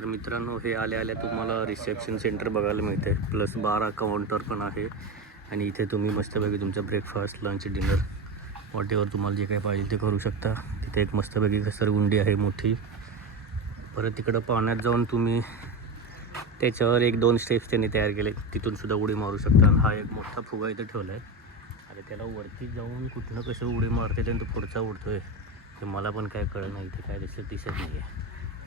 तर मित्रांनो, हे आल्या तुम्हाला रिसेप्शन सेंटर बघायला मिळते, प्लस 12 काउंटर पण आहे. आणि इथे तुम्ही मस्तपैकी तुमचा ब्रेकफास्ट, लंच, डिनर वॉटेवर तुम्हाला जे काही पाहिजे ते करू शकता. तिथे एक मस्तपैकी घसरगुंडी आहे मोठी. परत तिकडं पाण्यात जाऊन तुम्ही त्याच्यावर 1-2 स्टेप्स त्यांनी तयार केले, तिथून सुद्धा उडी मारू शकता. आणि हा एक मोठा फुगा इथं ठेवला आहे. आणि त्याला वरती जाऊन कुठनं कसं उडी मारते त्यानं तो पुढचा उडतो आहे, ते मला पण काय कळलं नाही, ते काय दिसत नाही आहे.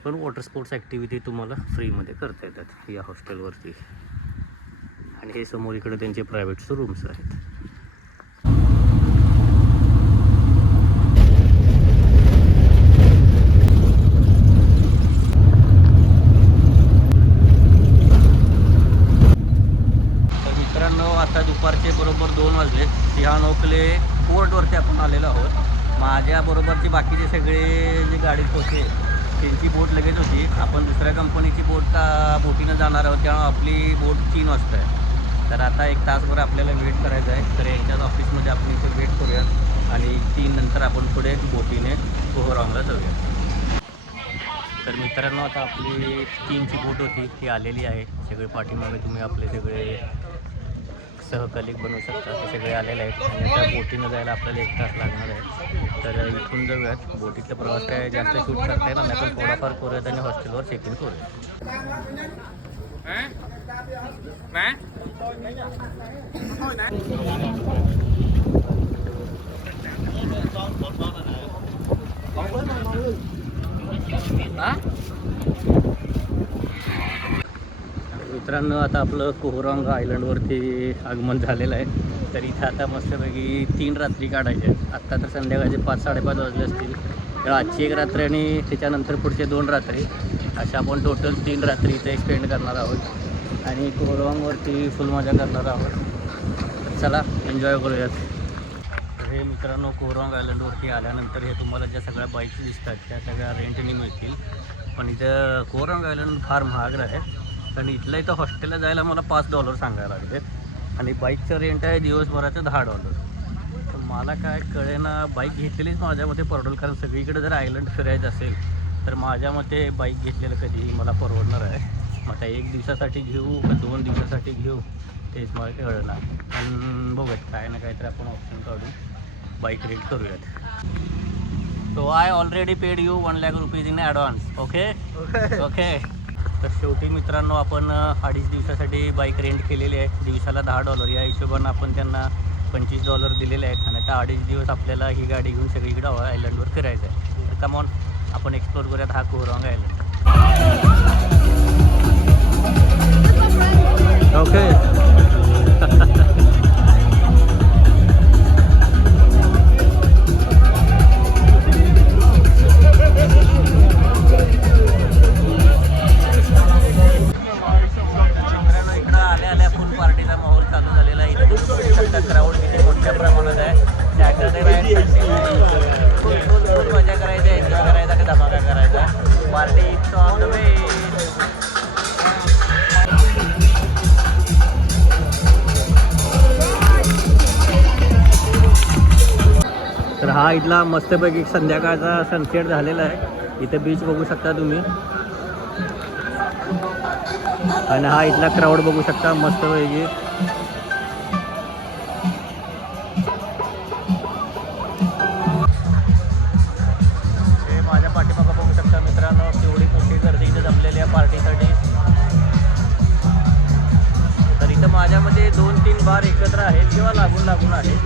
पण वॉटर स्पोर्ट्स ॲक्टिव्हिटी तुम्हाला फ्रीमध्ये करता येतात या हॉस्टेलवरती. आणि हे समोर इकडे त्यांचे प्रायव्हेट रूम्स आहेत. तर मित्रांनो, आता दुपारचे बरोबर 2 वाजले. सिंहणोकले पोर्टवरती आपण आलेलो आहोत. माझ्याबरोबरचे बाकीचे सगळे जे गाडीत होते त्यांची बोट लगेच होती. आपण दुसऱ्या कंपनीची बोटीनं जाणार आहोत, त्यामुळे आपली बोट 3 वाजता आहे. तर आता 1 तासभर आपल्याला वेट करायचं आहे. तर यांच्याच ऑफिसमध्ये आपण इथे वेट करूया आणि 3 नंतर आपण पुढे बोटीने कोहरांगला जाऊया. तर मित्रांनो, आता आपली 3ची बोट होती ती आलेली आहे. सगळे पाठीमागे तुम्ही आपले सगळे सहकलिक बनवू शकता, ते सगळे आलेले आहेत. आणि त्या बोटीनं जायला आपल्याला 1 तास लागणार आहे. तर इथून जाऊयात. बोटीचा प्रवास काय जास्त शूट करता येणार नाही, पण थोडाफार करूयात आणि हॉस्टेलवर चेक इन करूया. मित्रांनो, आता आपलं कोहरांग आयलंडवरती आगमन झालेलं आहे. तर इथं आता मस्तपैकी 3 रात्री काढायचे आहेत. आत्ता तर संध्याकाळचे 5-5:30 वाजले असतील. तर आजची 1 रात्र आणि त्याच्यानंतर पुढचे 2 रात्री, अशा आपण टोटल 3 रात्री इथे स्पेंड करणार आहोत आणि कोहरांगवरती फुल मजा करणार आहोत. चला एन्जॉय करूयात. तर हे मित्रांनो, कोहरांग आयलंडवरती आल्यानंतर हे तुम्हाला ज्या सगळ्या बाईक्स दिसतात त्या सगळ्या रेंटनी मिळतील. पण इथं कोहरांग आयलंड फार महाग आहे. आणि इथं हॉस्टेलला जायला मला $5 सांगायला लागले आणि बाईकचं रेंट आहे दिवसभराचं $10. तर मला काय कळेना, बाईक घेतलेलीच माझ्या मते परवडेल, कारण सगळीकडे जर आयलंड फिरायचं असेल तर माझ्या मते बाईक घेतलेलं कधीही मला परवडणार आहे. मग आता 1 दिवसासाठी घेऊ का 2 दिवसासाठी घेऊ तेच मला कळेना. पण बघूयात, काय ना काहीतरी आपण ऑप्शन काढू, बाईक रेंट करूयात. So I already paid you ₹1,00,000 in advance. Okay okay. तर शेवटी मित्रांनो, आपण 2.5 दिवसासाठी बाईक रेंट केलेली आहे. दिवसाला $10. या हिशोबानं आपण त्यांना $25 दिलेले आहेत. आणि आता 2.5 दिवस आपल्याला ही गाडी घेऊन सगळीकडे आयलंडवर फिरायचं आहे. तर कमॉन, आपण एक्सप्लोर करूयात हा कोहरांग आयलंड. ओके. क्राऊड किती मोठ्या प्रमाणात आहे. सॅटर्डे फुल मजा करायचं, एन्जॉय करायचा, का धमाका करायचा. Party it's on the way. तर हा इथला मस्तपैकी संध्याकाळचा सनसेट झालेला आहे. इथे बीच बघू शकता तुम्ही आणि हा इथला क्राऊड बघू शकता मस्तपैकी. पार्टीसाठी तर इथं माझ्यामध्ये 2-3 बार एकत्र आहेत किंवा लागून आहेत,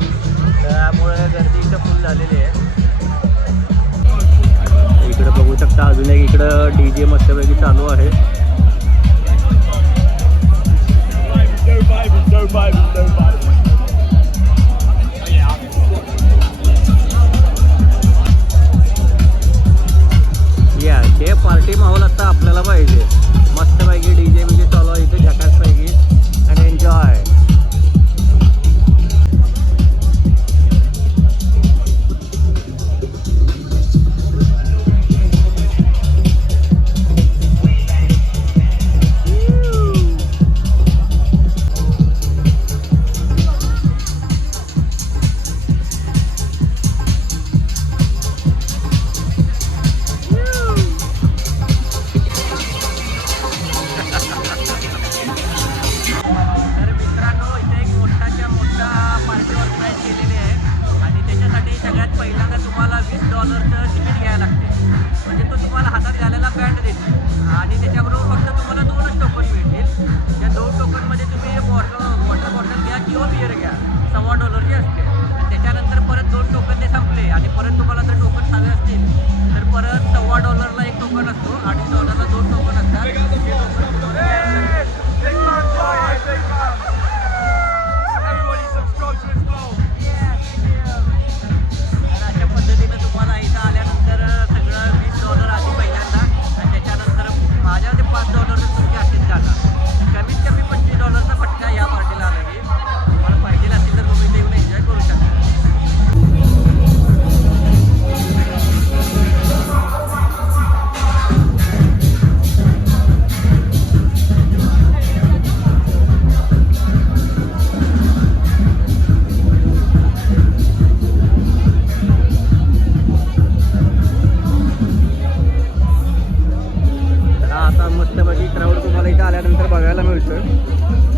त्यामुळे गर्दी इथं फुल झालेली आहे. इकडं बघू शकता अजून एक इकडं DJ मस्तपैकी चालू आहे. हे पार्टी माहोल आता आपल्याला पाहिजे. मस्तपैकी DJ चालू आहे इथे झकासपैकी आणि एन्जॉय. $2.5 2 टोकन अशा पद्धतीनं तुम्हाला इथं आल्यानंतर सगळं $20 आधी पहिल्यांदा आणि त्याच्यानंतर माझ्यामध्ये $5 तुमची असेच जाणार. कमीत कमी $25 फटका या पार्टीला आला की तुम्हाला पाहिजे असेल तर तुम्ही ते येऊन एन्जॉय करू शकता. आता मस्तपैकी क्राऊड तुम्हाला इथं आल्यानंतर बघायला मिळतोय.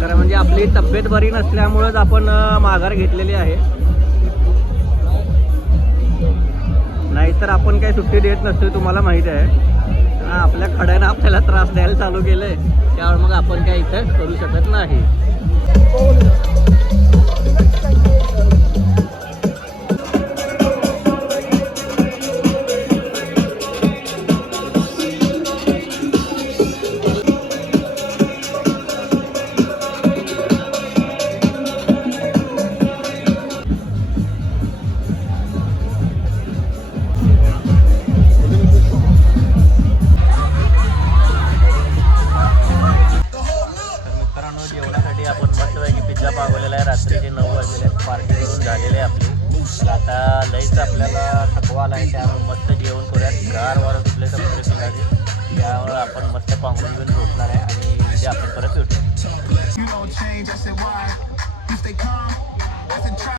तर म्हणजे आपली तब्येत बरी नसल्यामुळेच आपण माघार घेतलेली आहे, नाहीतर आपण काही सुट्टी देत नसतो, तुम्हाला माहीत आहे. आपल्या खड्यानं आपल्याला त्रास द्यायला चालू केलंय, त्यामुळे मग आपण काय इथं करू शकत नाही. जेवणासाठी आपण मस्तपैकी पिझ्झा मागवलेला आहे. रात्रीचे 9 वाजलेले आहेत, पार्टी करून झालेली आहे आपली. तर आता लईच आपल्याला थकवा आला आहे, त्यामुळे मस्त जेवण करूयात. गार वारं सुटले समुद्र किनारी, त्यामुळे आपण मस्त पांघरून घेऊन झोपणार आहे आणि म्हणजे आपण परत भेटू.